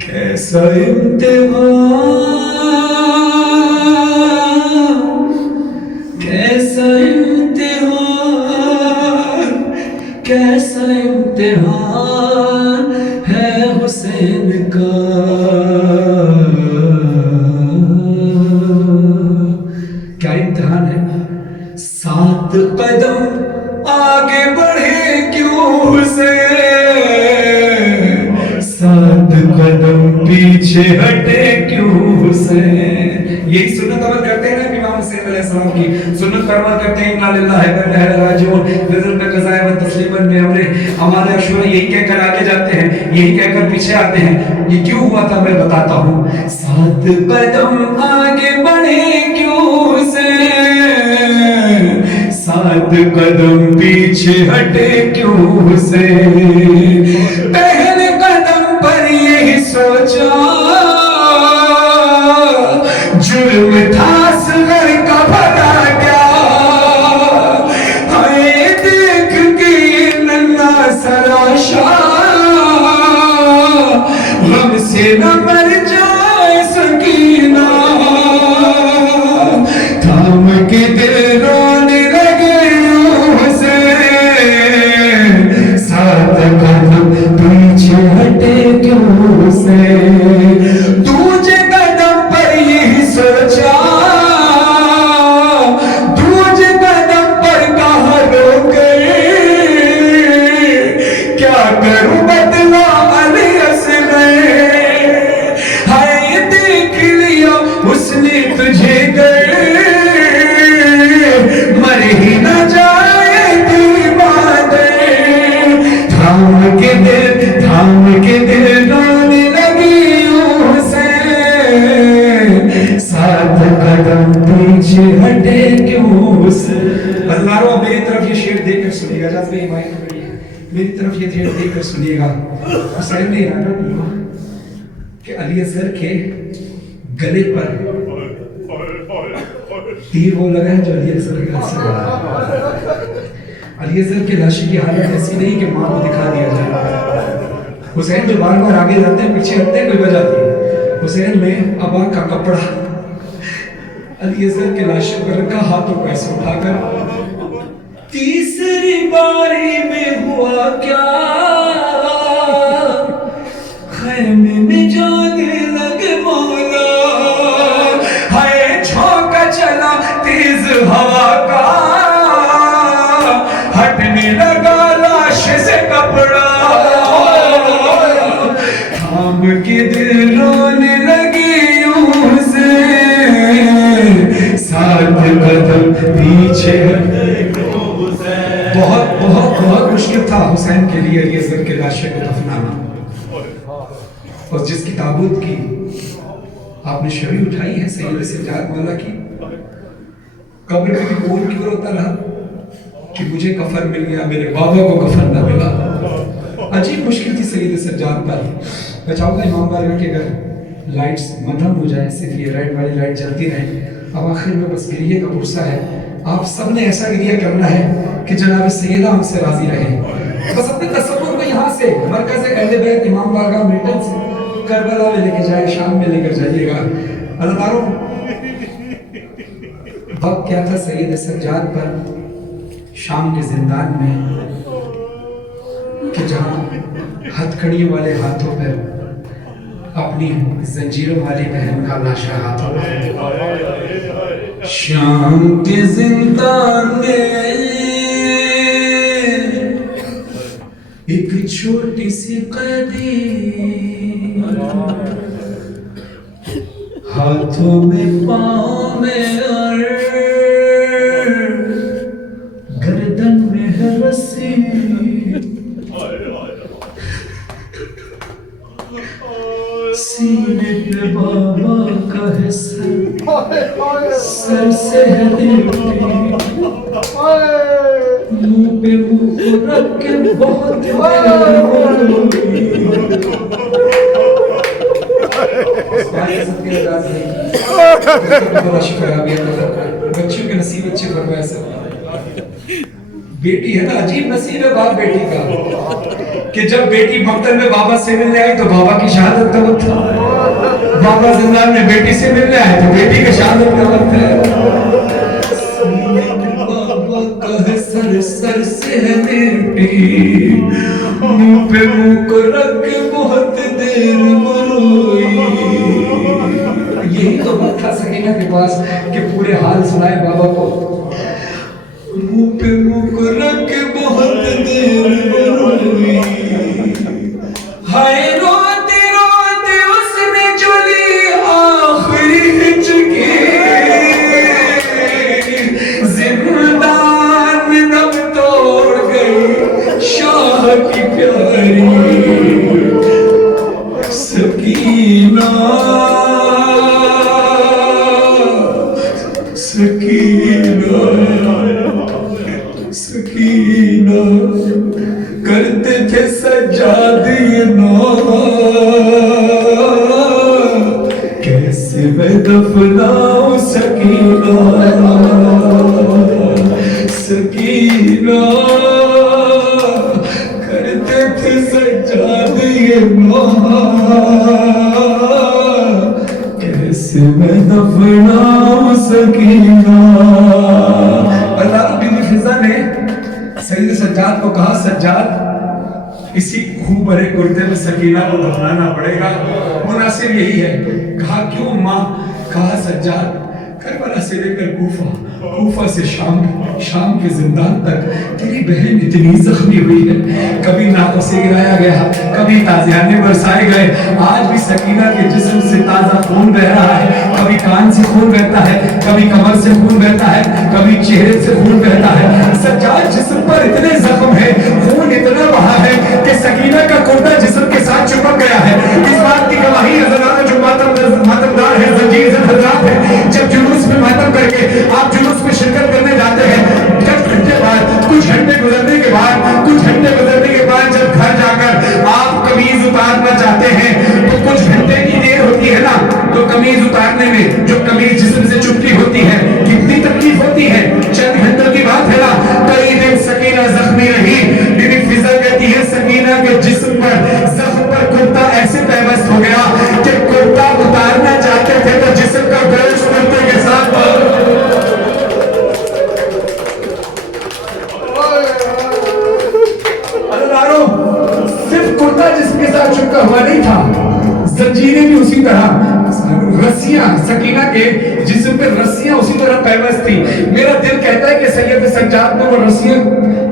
कैसा इम्तिहान, कैसा इम्तिहान, कैसा इम्तिहान है हुसैन का। क्या इम्तिहान है? 7 कदम आगे बढ़े क्यों हुसैन, 7 कदम पीछे हटे क्यों हुसैन। यही सुन्नत अमल करते हैं ना इमाम हुसैन अलैहिस्सलाम की, सुन्नत फरमान करते हैं इन्ना लिल्लाहि व इन्ना इलैहि राजिऊन, नज़र पे क़ज़ा व तस्लीमन में अमरे। हमारे अशूरा यही कहकर आगे जाते हैं, यही कहकर पीछे आते हैं। ये क्यों हुआ था मैं बताता हूँ। 7 कदम आगे बढ़े क्यों हुसैन, 7 कदम पीछे हटे क्यों हुसैन। पहले कदम पर यही सोचा जुर्म था असगर का भला क्या, हाय देख के नन्हा सराशा, गम से न मर जाए सकीना, थाम के दिल रोने लगे हुसैन, 7 कदम पीछे हटे क्यों हुसैन। दूजे कदम पर यही सोचा, दूजे कदम पर कहा रो गए, क्या करूं बदला अली असगर, हाय देख लिया उसने तुझे गए, मर ही न जाए दीवाने, थाम के दिल रोने लगी हुसैन, 7 कदम पीछे हटे क्यों हुसैन। अल्लाह मेरी तरफ ये शेर देखकर सुनिएगा, जब मेरी माइक पड़ी है मेरी तरफ ये शेर देखकर सुनिएगा। हुसैन ने इरादा किया कि अली असगर के गले पर तीर वो लगा है जो अली असगर के हाथ से लगा। अली असगर की लाशी की हालत ऐसी नहीं कि मां को दिखा दिया जाए। हुसैन जो बार बार आगे जाते हैं पीछे हटते हैं, कोई वजह नहीं। हुसैन ने अबा का कपड़ा अली असगर के लाशी पर रखा, हाथों को ऐसे उठाकर, तीसरी बारी में हुआ क्या, खैमे में जाने लगे मौला, हाय झोंका चला तेज हवा का, हटने लगा लाश से कपड़ा, थाम के दिल रोने लगी हुसैन, 7 कदम पीछे। बहुत बहुत बहुत मुश्किल था हुसैन के लिए अली असगर के लाशे को दफनाना। और जिसकी ताबूत की आपने छवि उठाई है सैयद सज्जाद मौला की, कब्र में भी बोल क्यों रोता रहा कि मुझे कफन मिल गया, मेरे बाबा को कफन ना मिला। अजीब मुश्किल थी सैयद सज्जाद पर। मैं चाहूँगा इमाम बारगाह के अगर लाइट्स मध्यम हो जाए, सिर्फ ये रेड वाली लाइट जलती रहे। अब आखिर में बस गिरिए का पुरसा है, आप सब ने ऐसा गिरिया करना है कि जनाब सैयदा हमसे राजी रहे। बस अपने तसव्वुर को यहाँ से मरकज़ अहले बैत इमाम बारगाह मिल्टन से करबला में लेके जाए, शाम में लेकर जाइएगा। अल्लाह तारो वक्त क्या था सैयद सज्जाद पर शाम के जिंदान में कि जहाँ हथकड़ियों वाले हाथों पर अपनी जंजीरों वाली बहन का लाशा हाथों पर, शाम के जिंदान में ایک چھوٹی سی قیدی ہاتھوں میں پاؤں میں اور گردن میں ہے رسی سینے پہ بابا کا ہے سر سر سے ہے لپٹی منہ پہ منہ کو رکھ کے بہت بچیوں کے نصیب اچھے فرمائے سب بیٹی ہے نا عجیب نصیب ہے باپ بیٹی کا کہ جب بیٹی مقتل میں بابا سے ملنے آئی تو بابا کی شہادت کا وقت تھا بابا زندان میں بیٹی سے ملنے آئے تو بیٹی کا شہادت کا وقت ہے بابا کا ہے سر سر سے ہے بیٹی منہ پہ منہ کو رکھ کے بہت دیر مروئی یہی تو بات تھا سکینہ کے پاس کہ پورے حال سنائے بابا کو منہ پہ منہ کو رکھ کے بہت دیر مروئی ہائے روتے روتے اس نے جو لی آخری ہچکی زندان میں دم توڑ گئی شاہ کی پیاری سکینہ سکینہ سکینہ کرتے تھے سجاد یہ نام کیسے میں دفناؤں سکینہ سکینہ کرتے تھے سجاد یہ نام کیسے میں دفناؤں سکینہ اللہ بی بی فضا نے سید سجاد کو کہا سجاد اسی خوب بھرے کرتے میں سکینہ کو دفنانا پڑے گا مناسب یہی ہے کہا کیوں ماں کہا سجاد کربلا سے لے کر کوفہ سے شام کے زندان تک تیری بہن اتنی زخمی ہوئی ہے کبھی ناکوں سے گرایا گیا کبھی تازیانے برسائے گئے آج بھی سکینہ کے جسم سے تازہ خون بہ رہا ہے کبھی کان سے خون بہتا ہے کبھی کمر سے خون بہتا ہے کبھی چہرے سے خون بہتا ہے سجاد جسم پر اتنے زخم ہے خون اتنا بہا ہے کہ سکینہ کا کردہ جسم کے ساتھ چپک گیا ہے اس بات کی گواہی حضرات جو ماتمدار ہے زنجیر زد حضرات ہے جب جلوس میں ماتم کر کے آپ جلوس میں شرکت کرنے جاتے ہیں کچھ گھنٹے گزرنے کے بعد جب گھر جا کر آپ قمیض اتارنا چاہتے ہیں تو کچھ گھنٹے کی دیر ہوتی ہے نا تو قمیض اتارنے میں جو قمیض جسم سے چپٹی ہوتی ہے کتنی تکلیف ہوتی ہے چند گھنٹوں کی بات ہے نا کئی دن سکینہ زخمی رہی بی بی فضا کہتی ہے سکینہ کے جسم پر زخم پر کرتا ایسے پیوست ہو گیا کہ کرتا اتارنا چاہتے تھے تو جسم کا گوشت کرتے کے ساتھ صرف کرتا جسم کے ساتھ چپکا ہوا نہیں تھا زنجیریں بھی اسی طرح رسیاں سکینہ کے جسم پہ رسیاں اسی طرح پیوست تھی میرا دل کہتا ہے کہ سید سجاد نے وہ رسیاں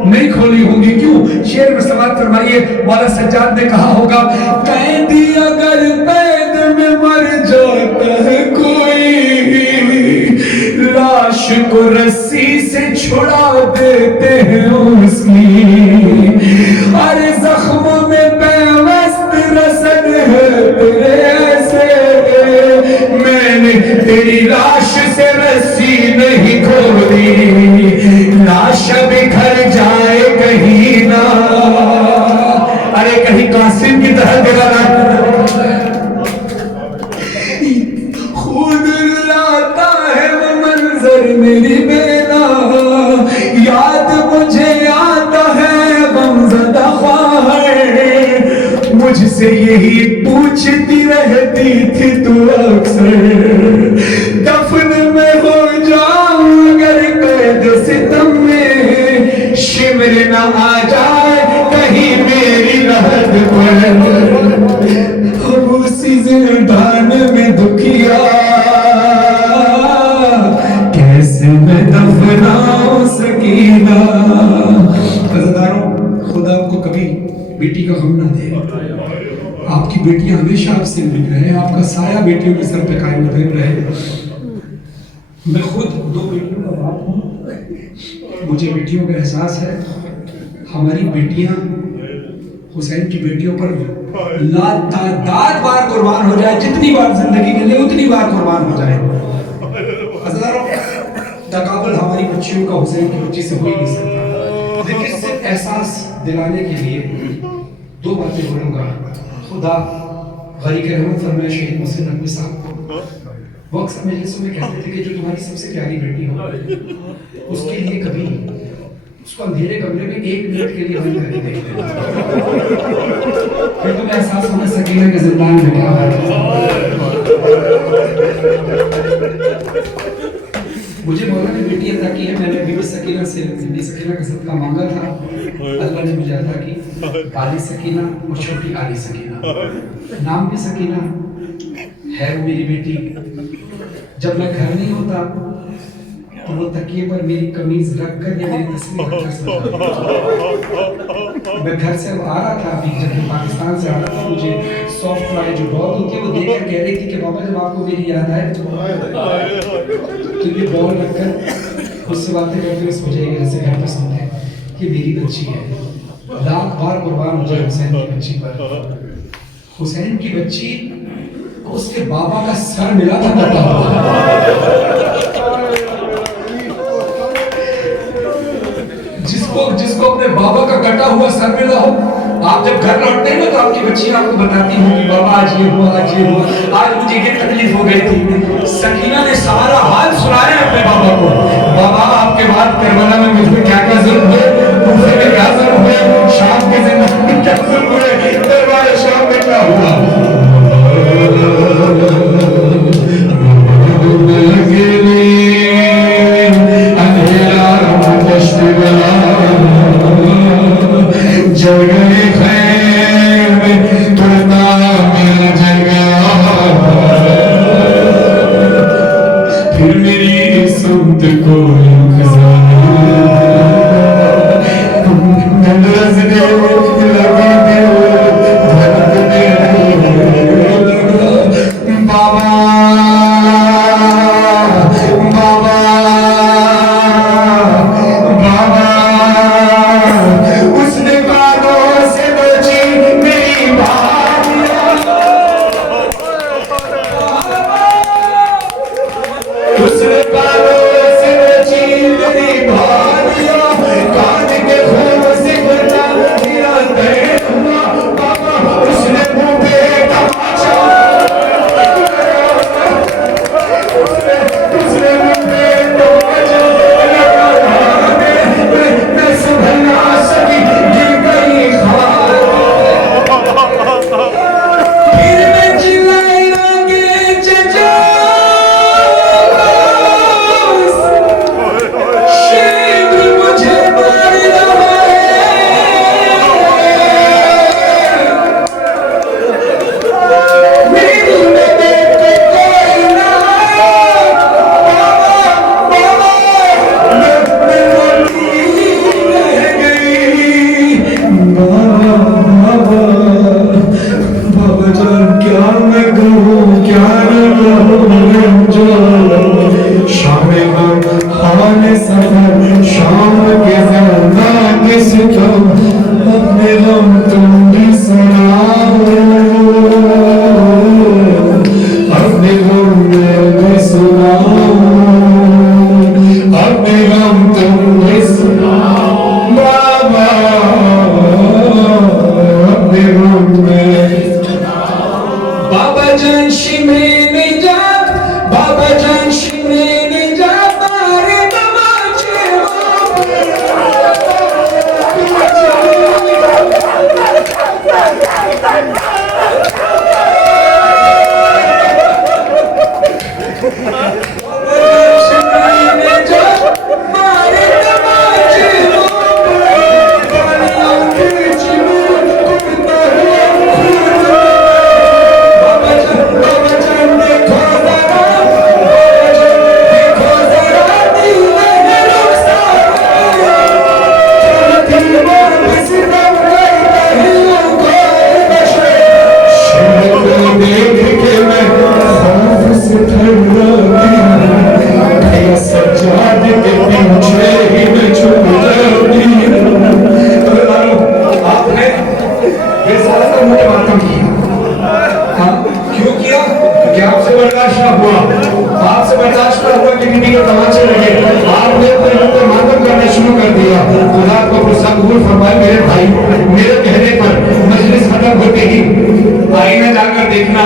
نہیں کھولی ہوں گی کیوں شعر میں سماعت فرمائیے مولا سجاد نے کہا ہوگا قیدی اگر قید میں مر جاتا ہے کوئی لاش کو رسی سے چھڑا دیتے ہیں اس کی ارے زخموں میں پیوست رسد ہے تیرے ایسے میں نے تیری لاش سے رسی نہیں کھولی لاش بکھر جائے کہیں نہ ارے کہیں قاسم کی طرح تیرا خود لاتا ہے وہ منظر میری بینا یاد مجھے آتا ہے غمزدہ خواہر مجھ سے یہی پوچھتی رہتی تھی تو اکثر دفن میں ہو جاؤں اگر قید ستم میں شمر نہ آ جائے کہیں میری رہت پر اب اسی زندان میں دکھیا کیسے میں دفناؤں سکینہ. خدا آپ کو کبھی आपकी बेटियां हमेशा आपसे मिल रहे, आपका साया बेटियों के सर पे कायम रहे। मैं खुद 2 बेटियों का बाप हूँ, मुझे बेटियों का एहसास है। हमारी बेटियां हुसैन की बेटियों पर लातादाद बार कुर्बान हो जाए, जितनी बार जिंदगी मिले उतनी बार कुर्बान हो जाए। हजारों तकाबुल हमारी बच्चियों का हुसैन की बच्ची से हो ही नहीं सकता। लेकिन सिर्फ एहसास दिलाने के लिए 2 बातें बोलूंगा। खुदा गरीब रहमत फरमाए शहीद मोहसिन नकवी साहब को, वो अक्सर मजलिसों में कहते थे कि जो तुम्हारी सबसे प्यारी बेटी हो उसके लिए कभी उसको अंधेरे कमरे में 1 मिनट के लिए बंद करके देख लेना, फिर तुम्हें एहसास होगा सकीना के जिंदान में क्या हाल है। मुझे मौला ने बेटी अता की है, मैंने बीबी सकीना से बीबी सकीना का सदका मांगा था, अल्लाह ने मुझे अता की। आली सकीना और छोटी आली सकीना, नाम भी सकीना है वो मेरी बेटी। जब मैं घर नहीं होता तो वो तकिए पर मेरी कमीज रख कर या मेरी तस्वीर रख कर सोता। मैं घर से अब आ रहा था, अभी जब मैं पाकिस्तान से आ रहा था, मुझे सॉफ्ट फ्लाई जो बॉल होती है वो देख कर कह रही थी कि बाबा जब आपको मेरी याद आए तो ये बॉल रखकर उससे बातें करते हुए सो जाइए, जैसे घर पे सोते हैं कि मेरी बच्ची है। लाख बार कुर्बान हो जाए हुसैन की बच्ची पर। हुसैन की बच्ची को उसके बाबा का सर मिला था कटा हुआ। जिसको अपने बाबा का कटा हुआ सर मिला हो, आप जब घर लौटते हैं ना तो आपकी बच्चियां आपको बताती हैं कि बाबा आज ये हुआ, आज ये हुआ, आज मुझे ये तकलीफ हो गई थी। सकीना ने सारा हाल सुनाया अपने बाबा को, बाबा आपके बाद करबला में मुझ पे क्या क्या जुल्म हुए, कूफे में क्या जुल्म हुए, शाम के जिंदगी में क्या जुल्म हुए, दरबार शाम में क्या हुआ। फिर मेरी सुमत को मातम किया। हाँ, क्यों किया? कि आपसे बर्दाश्त ना हुआ, आपसे बर्दाश्त ना हुआ कि बीबी के तमाचे लगे, आपने अपने मुंह पर मातम करना शुरू कर दिया। खुदा को कबूल फरमाए मेरे भाई, मेरे कहने पर मजलिस खत्म होते ही आईने जाकर देखना,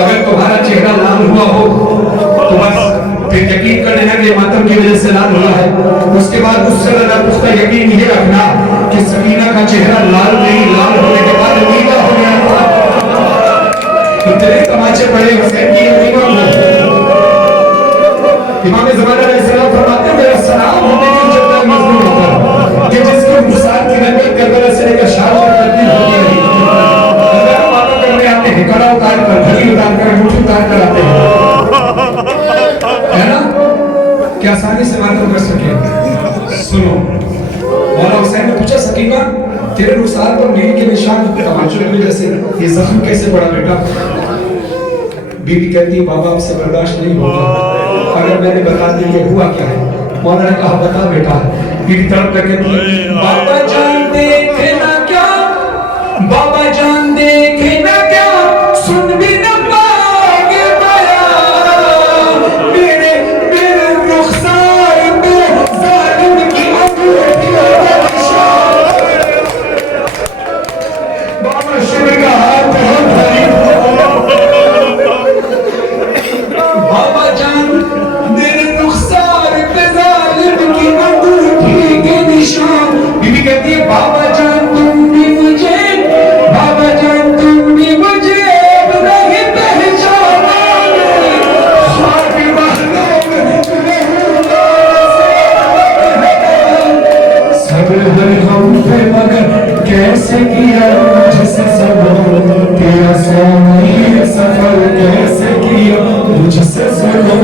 अगर तुम्हारा चेहरा लाल हुआ हो तो बस फिर यकीन कर लेना कि मातम की वजह से लाल हुआ है। उसके बाद उससे ज़्यादा उसका यकीन ये रखना कि सकीना का चेहरा लाल नहीं, लाल होने के बाद नीला हो गया था। इतने तमाचे पड़े हुसैन की अमीमा को। इमाम ज़मान अलैहिस्सलाम फरमाते हैं मेरा सलाम होने की जब तक मजलूम होता कि जिसको इंसान की नबी करबला से लेकर शाम तक तकलीफ होती रही, अगर मातम करने आते हैं, कड़ा उतार कर, घड़ी उतार कर, अंगूठी उतार कर आते हैं, है ना, क्या आसानी से मातम कर सके। सुनो, मौला हुसैन ने पूछा सकीना तेरे रुखसार पर नील के निशान तमाचों की वजह से ये जख्म कैसे पड़ा बेटा? बीवी कहती है बाबा आपसे बर्दाश्त नहीं होगा, अगर मैंने बता दी कि हुआ क्या है। मौला ने कहा बता बेटा। बीवी तड़प कर कहती है बाबा जान देखे ना क्या, बाबा जान देखे ना क्या, सुन भी ना पाएंगे बया, मेरे मेरे रुखसार पे जालिम की अंगूठी का निशान। बाबा शिव का हाथ बहुत भारी, बाबा जान मेरे रुखसार पे जालिम की अंगूठी के निशान। बीबी कहती है बाबा जान तुम भी मुझे, बाबा जान तुम भी मुझे अब नहीं पहचानोगे, ख्वाब महलों में रहूंगा सब्र हर गम पे मगर कैसे किया मुझसे सब्र, तेरा सोनी सफर कैसे किया मुझसे सुनो,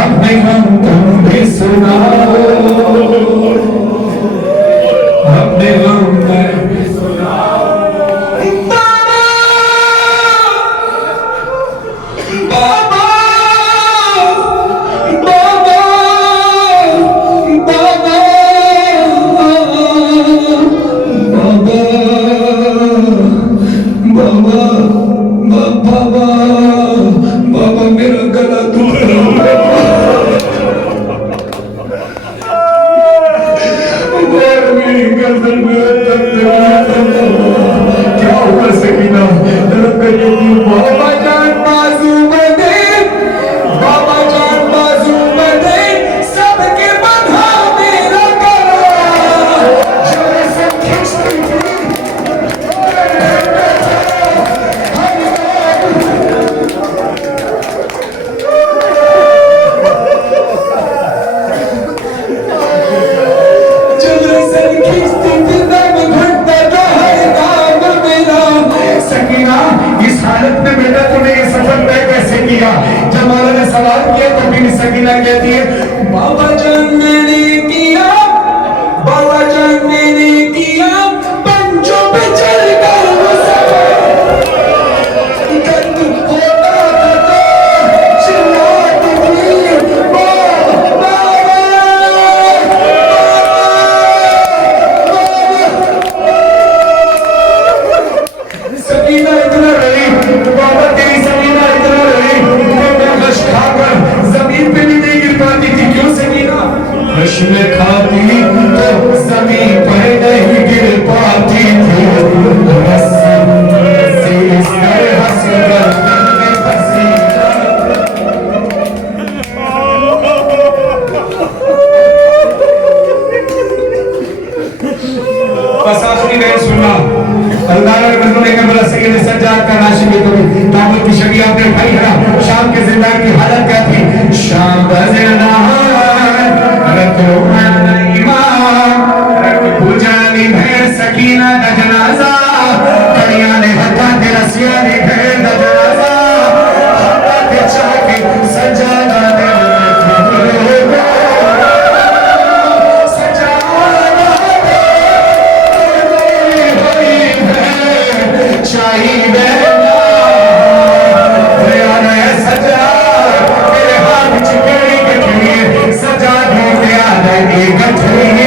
अपने गम तुम भी सुनाओ, अपने गम तुम भी सुनाओ। बाबा बाबा बाबा बाबा बाबा बाबा बाबा मेरा गला दुख रहा है, मेरी गर्दन में क्या हुआ सकीना? बाबा जान बाजू में दे, बाबा जान बाजू में दे, सबके बंधा मेरा गला, जोर से खींचती थी जब मौला ने सवाल किया तो फिर सकीना कहती है बाबा जान मैंने किया, बाबा जान मैंने किया, पंचों पे चल कर वो सफर, दर्द होता था तो चिल्लाती थी बाबा सकीना इतना रही, बाबा तेरी सकीना इतना रही खाकर जमीन पे भी नहीं गिर पाती थी। क्यों सकीना? रश में खाती तो जमीन पर नहीं गिर पाती थी, बस इस तरह हंस कर में फंसी। बस आखिरी में सुनना, अल्लाह ने बंदे के बला सकीना सज्जाद का नाशिक तो दावत की शबी आपने भाई है शाम के जिंदगी की हालत क्या थी? शाम बजना रखो ईमान रख पूजानी भैर सकीना दा जनाजा, कड़ियां ने हथा ते रसिया ने भैर दा जनाजा, हथा ते चाके सजादा दे चाहिए सजा मेरे हाथ चिकड़ी के लिए सजा दे गया गठरी